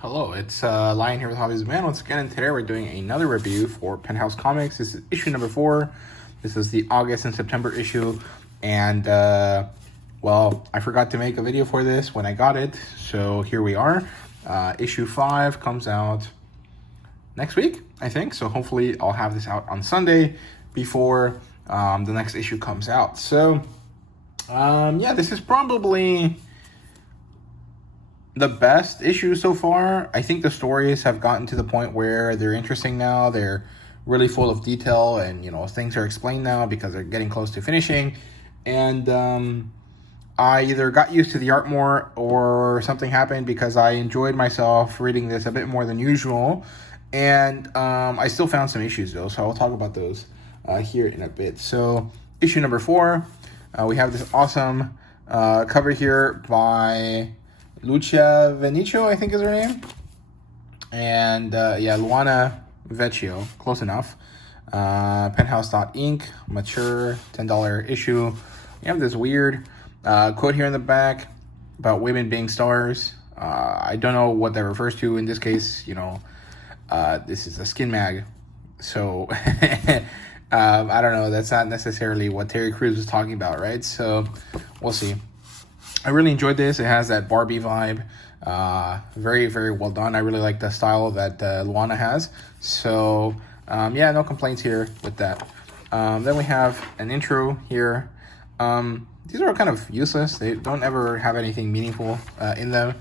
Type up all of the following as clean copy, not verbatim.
Hello, it's Lion here with HobbiesofaMan once again, and today we're doing another review for Penthouse Comics. This is issue number 4. This is the August and September issue, and well, I forgot to make a video for this when I got it, so here we are. Issue 5 comes out next week, I think, so hopefully I'll have this out on Sunday before the next issue comes out. So, yeah, this is probably the best issue so far. I think the stories have gotten to the point where they're interesting now. They're really full of detail, and things are explained now because they're getting close to finishing. And I either got used to the art more or something happened because I enjoyed myself reading this a bit more than usual. And I still found some issues though, so I'll talk about those here in a bit. So issue number 4, we have this awesome cover here by Lucia Venicio, I think is her name. And yeah, Luana Vecchio, close enough. Penthouse Inc, mature, $10 issue. You have this weird quote here in the back about women being stars. I don't know what that refers to. In this case, this is a skin mag. So I don't know. That's not necessarily what Terry Crews was talking about, right? So we'll see. I really enjoyed this. It has that Barbie vibe. Very, very well done. I really like the style that Luana has. So, yeah, no complaints here with that. Then we have an intro here. These are kind of useless. They don't ever have anything meaningful in them.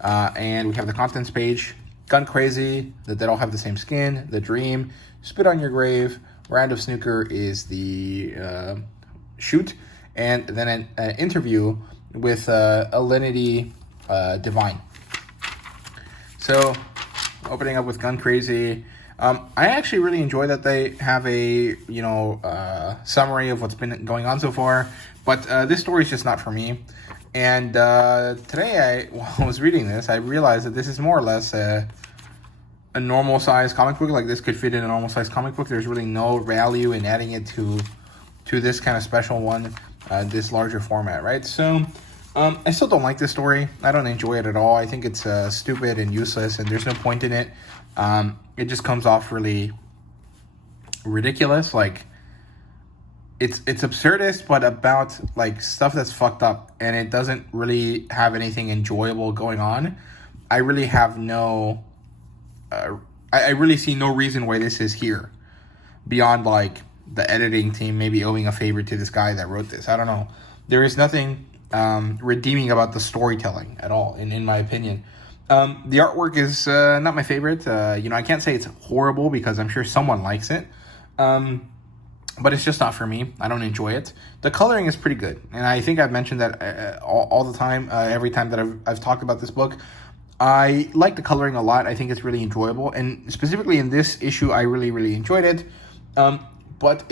And we have the contents page. Gun Crazy, that they all have the same skin. The Dream, Spit on Your Grave. Round of Snooker is the shoot. And then an interview with Alinity Divine. So, opening up with Gun Crazy. I actually really enjoy that they have a, summary of what's been going on so far. But this story is just not for me. And today, while I was reading this, I realized that this is more or less a normal size comic book. Like, this could fit in a normal size comic book. There's really no value in adding it to this kind of special one, this larger format, right? So, I still don't like this story. I don't enjoy it at all. I think it's stupid and useless, and there's no point in it. It just comes off really ridiculous. Like, it's absurdist, but about like stuff that's fucked up, and it doesn't really have anything enjoyable going on. I really have no. I really see no reason why this is here, beyond like the editing team maybe owing a favor to this guy that wrote this. I don't know. There is nothing redeeming about the storytelling at all, in my opinion. The artwork is not my favorite. I can't say it's horrible because I'm sure someone likes it. But it's just not for me. I don't enjoy it. The coloring is pretty good. And I think I've mentioned that all the time, every time that I've talked about this book. I like the coloring a lot. I think it's really enjoyable. And specifically in this issue, I really, really enjoyed it. But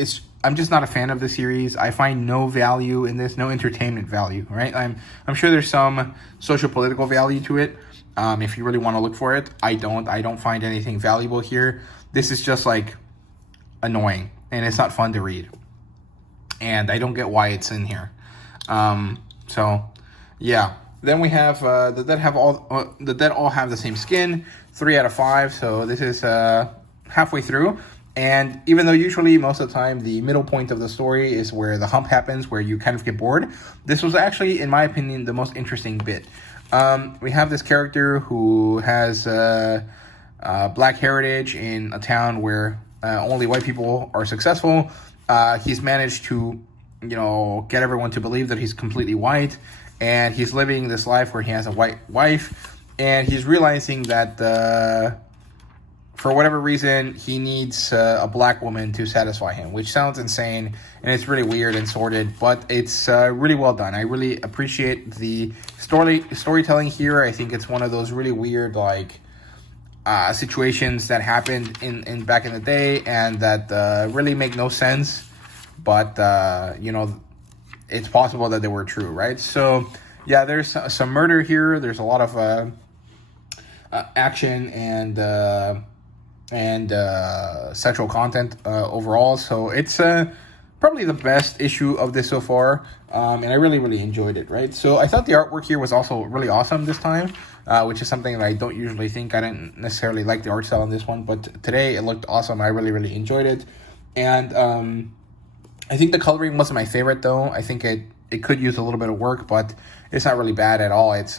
I'm just not a fan of the series. I find no value in this, no entertainment value, right? I'm sure there's some socio-political value to it. If you really want to look for it, I don't find anything valuable here. This is just like annoying, and it's not fun to read. And I don't get why it's in here. So yeah. Then we have the Dead all have the same skin, 3 out of 5. So this is halfway through. And even though usually most of the time the middle point of the story is where the hump happens, where you kind of get bored, this was actually, in my opinion, the most interesting bit. We have this character who has black heritage in a town where only white people are successful. He's managed to, get everyone to believe that he's completely white, and he's living this life where he has a white wife, and he's realizing that for whatever reason, he needs a black woman to satisfy him, which sounds insane, and it's really weird and sordid, but it's really well done. I really appreciate the storytelling here. I think it's one of those really weird, like, situations that happened in back in the day, and that really make no sense, but, it's possible that they were true, right? So, yeah, there's some murder here. There's a lot of action and sexual content overall. So it's probably the best issue of this so far, and I really, really enjoyed it, right? So I thought the artwork here was also really awesome this time. which is something that I don't usually think. I didn't necessarily like the art style in this one, but today it looked awesome. I really, really enjoyed it. And I think the coloring wasn't my favorite, though. I think it could use a little bit of work, but it's not really bad at all. It's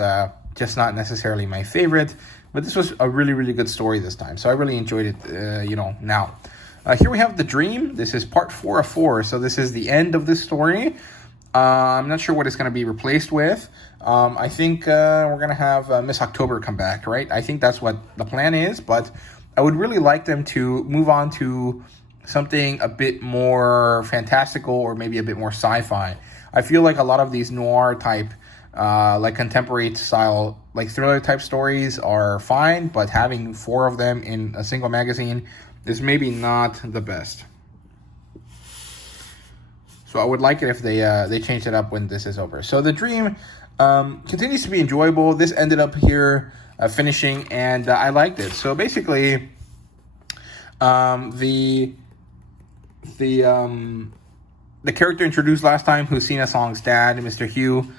just not necessarily my favorite. But this was a really, really good story this time. So I really enjoyed it, now. Here we have The Dream. This is part 4 of 4. So this is the end of this story. I'm not sure what it's going to be replaced with. I think we're going to have Miss October come back, right? I think that's what the plan is. But I would really like them to move on to something a bit more fantastical or maybe a bit more sci-fi. I feel like a lot of these noir type, like contemporary style, like thriller type stories are fine, but having 4 of them in a single magazine is maybe not the best. So I would like it if they changed it up when this is over. So The Dream continues to be enjoyable. This ended up here finishing, and I liked it. So basically, the character introduced last time, who's Sina Song's dad, Mr. Hugh,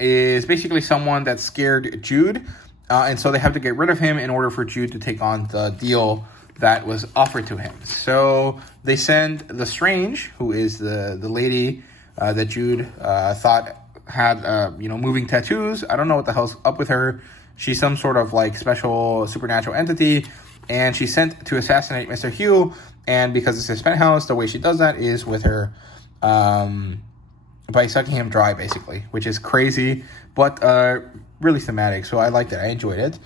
is basically someone that scared Jude, and so they have to get rid of him in order for Jude to take on the deal that was offered to him. So they send the Strange, who is the lady that Jude thought had moving tattoos. I don't know what the hell's up with her. She's some sort of like special supernatural entity, and she's sent to assassinate Mr. Hugh. And because it's his penthouse, the way she does that is with her by sucking him dry, basically, which is crazy, but really thematic. So I liked it. I enjoyed it.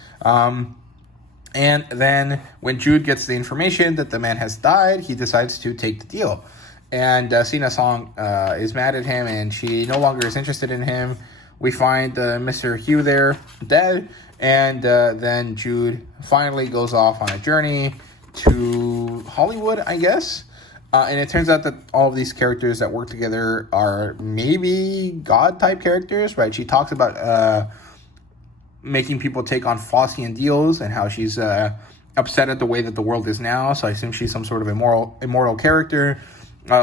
And then when Jude gets the information that the man has died, he decides to take the deal. And Sina Song is mad at him, and she no longer is interested in him. We find Mr. Hugh there dead, and then Jude finally goes off on a journey to Hollywood, I guess. And it turns out that all of these characters that work together are maybe God-type characters, right? She talks about making people take on Faustian deals and how she's upset at the way that the world is now. So I assume she's some sort of immortal character,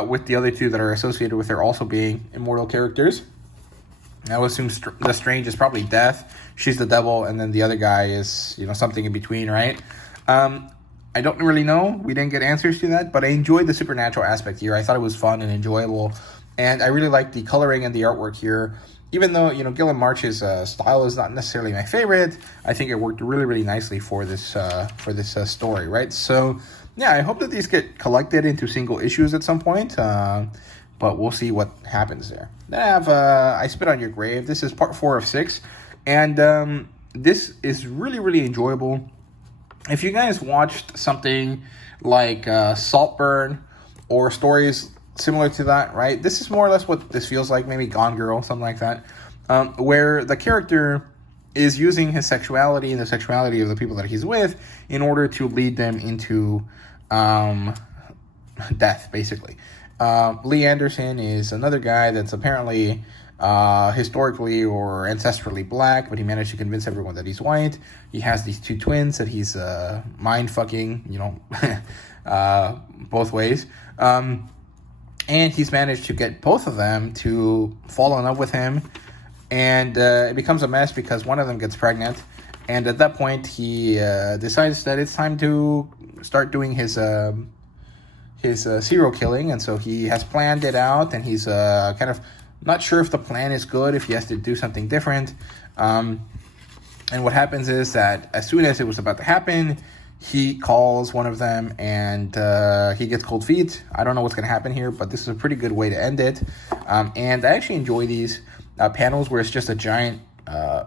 with the other 2 that are associated with her also being immortal characters. I would assume the Strange is probably death. She's the devil, and then the other guy is, something in between, right? I don't really know. We didn't get answers to that, but I enjoyed the supernatural aspect here. I thought it was fun and enjoyable, and I really liked the coloring and the artwork here. Even though, Gillian March's style is not necessarily my favorite, I think it worked really, really nicely for this story, right? So, yeah, I hope that these get collected into single issues at some point, but we'll see what happens there. Then I have I Spit on Your Grave. This is part 4 of 6, and this is really, really enjoyable. If you guys watched something like Saltburn or stories similar to that, right? This is more or less what this feels like, maybe Gone Girl, something like that, where the character is using his sexuality and the sexuality of the people that he's with in order to lead them into death, basically. Lee Anderson is another guy that's apparently historically or ancestrally black, but he managed to convince everyone that he's white. He has these 2 twins that he's mind fucking, both ways. And he's managed to get both of them to fall in love with him. And it becomes a mess because one of them gets pregnant. And at that point, he decides that it's time to start doing his serial killing. And so he has planned it out, and he's kind of not sure if the plan is good, if he has to do something different. And what happens is that as soon as it was about to happen, he calls one of them, and he gets cold feet. I don't know what's going to happen here, but this is a pretty good way to end it. And I actually enjoy these panels where it's just a giant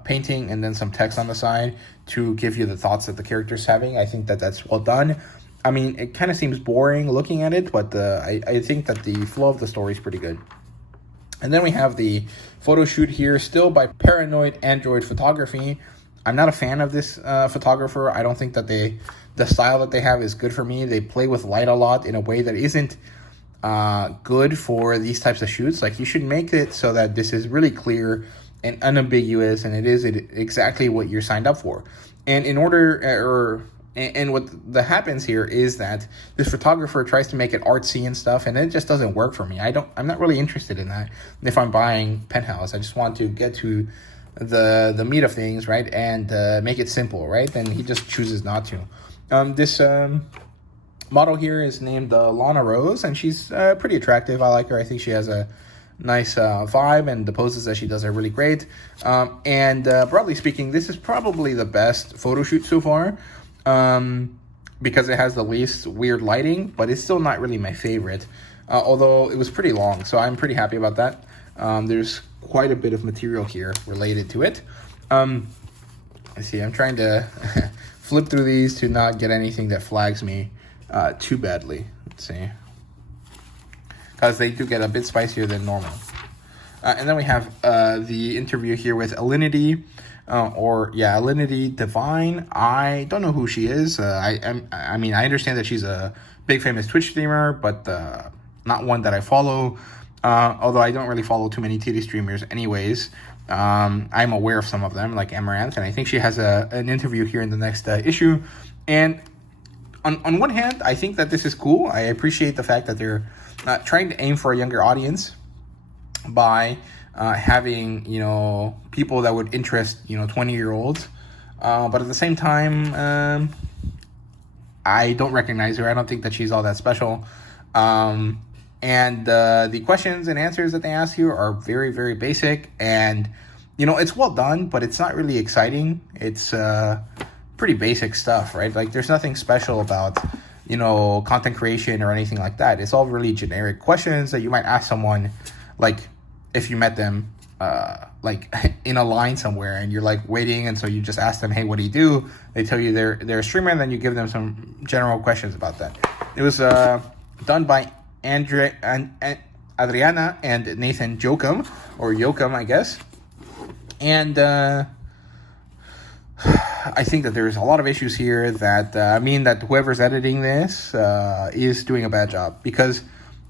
painting and then some text on the side to give you the thoughts that the character's having. I think that that's well done. I mean, it kind of seems boring looking at it, but I think that the flow of the story is pretty good. And then we have the photo shoot here, still by Paranoid Android Photography. I'm not a fan of this photographer. I don't think that the style that they have is good for me. They play with light a lot in a way that isn't good for these types of shoots. Like, you should make it so that this is really clear and unambiguous, and it is exactly what you're signed up for. And in order, and what happens here is that this photographer tries to make it artsy and stuff, and it just doesn't work for me. I'm not really interested in that. If I'm buying Penthouse, I just want to get to the meat of things, right, and make it simple, right, then he just chooses not to. This model here is named Lana Rose, and she's pretty attractive. I like her. I think she has a nice vibe, and the poses that she does are really great. And broadly speaking, this is probably the best photo shoot so far, because it has the least weird lighting, but it's still not really my favorite, although it was pretty long, so I'm pretty happy about that. There's quite a bit of material here related to it. Let's see, I'm trying to flip through these to not get anything that flags me too badly. Let's see, because they do get a bit spicier than normal. And then we have the interview here with Alinity, Alinity Divine. I don't know who she is. I mean, I understand that she's a big famous Twitch streamer, but not one that I follow. Although I don't really follow too many TD streamers anyways. I'm aware of some of them, like Amaranth, and I think she has an interview here in the next issue. And on one hand, I think that this is cool. I appreciate the fact that they're trying to aim for a younger audience by having, people that would interest, 20-year-olds. But at the same time, I don't recognize her. I don't think that she's all that special. And the questions and answers that they ask here are very, very basic. And, it's well done, but it's not really exciting. It's pretty basic stuff, right? Like, there's nothing special about, content creation or anything like that. It's all really generic questions that you might ask someone, like, if you met them, like, in a line somewhere, and you're, like, waiting, and so you just ask them, hey, what do you do? They tell you they're a streamer, and then you give them some general questions about that. It was done by Adriana and Nathan Jokum, or Yokum, I guess. And I think that there's a lot of issues here that mean that whoever's editing this is doing a bad job, because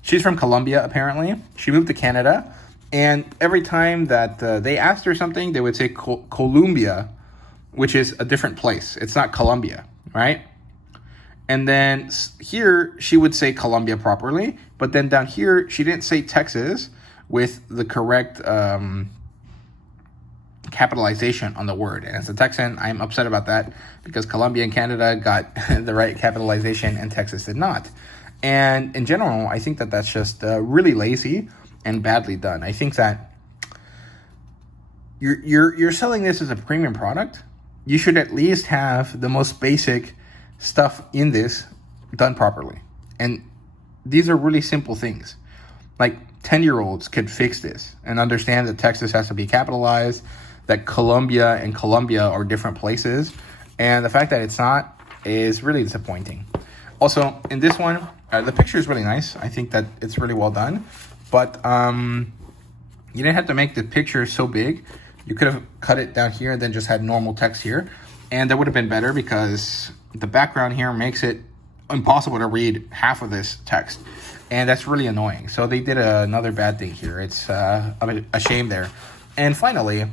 she's from Colombia, apparently. She moved to Canada, and every time that they asked her something, they would say Columbia, which is a different place. It's not Colombia, right? And then here, she would say Colombia properly, but then down here, she didn't say Texas with the correct capitalization on the word. And as a Texan, I'm upset about that, because Colombia and Canada got the right capitalization and Texas did not. And in general, I think that that's just really lazy and badly done. I think that you're selling this as a premium product. You should at least have the most basic stuff in this done properly. And these are really simple things. Like, 10-year-olds could fix this and understand that Texas has to be capitalized, that Colombia and Colombia are different places, and the fact that it's not is really disappointing. Also, in this one, the picture is really nice. I think that it's really well done, but you didn't have to make the picture so big. You could have cut it down here and then just had normal text here, and that would have been better, because the background here makes it impossible to read half of this text, and that's really annoying. So they did another bad thing here. It's a shame there. And finally,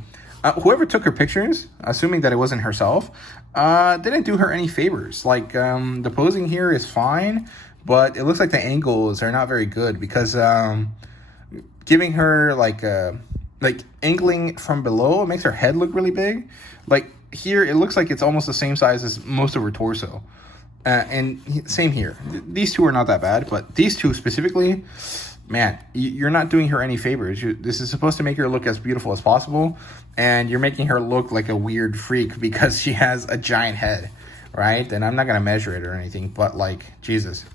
whoever took her pictures, assuming that it wasn't herself, didn't do her any favors. Like, the posing here is fine, but it looks like the angles are not very good, because giving her like angling from below makes her head look really big. Like, here, it looks like it's almost the same size as most of her torso. And same here. These two are not that bad, but these two specifically, man, you're not doing her any favors. This is supposed to make her look as beautiful as possible, and you're making her look like a weird freak because she has a giant head, right? And I'm not going to measure it or anything, but, like, Jesus.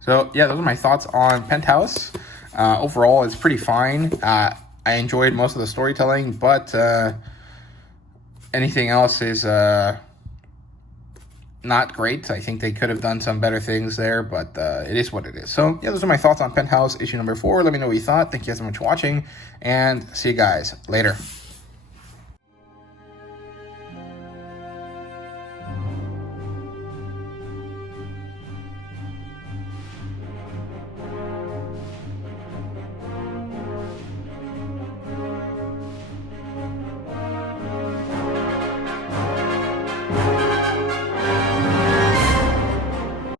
So, yeah, those are my thoughts on Penthouse. Overall, it's pretty fine. I enjoyed most of the storytelling, but anything else is not great. I think they could have done some better things there, but it is what it is. So, yeah, those are my thoughts on Penthouse issue number 4. Let me know what you thought. Thank you guys so much for watching, and see you guys later.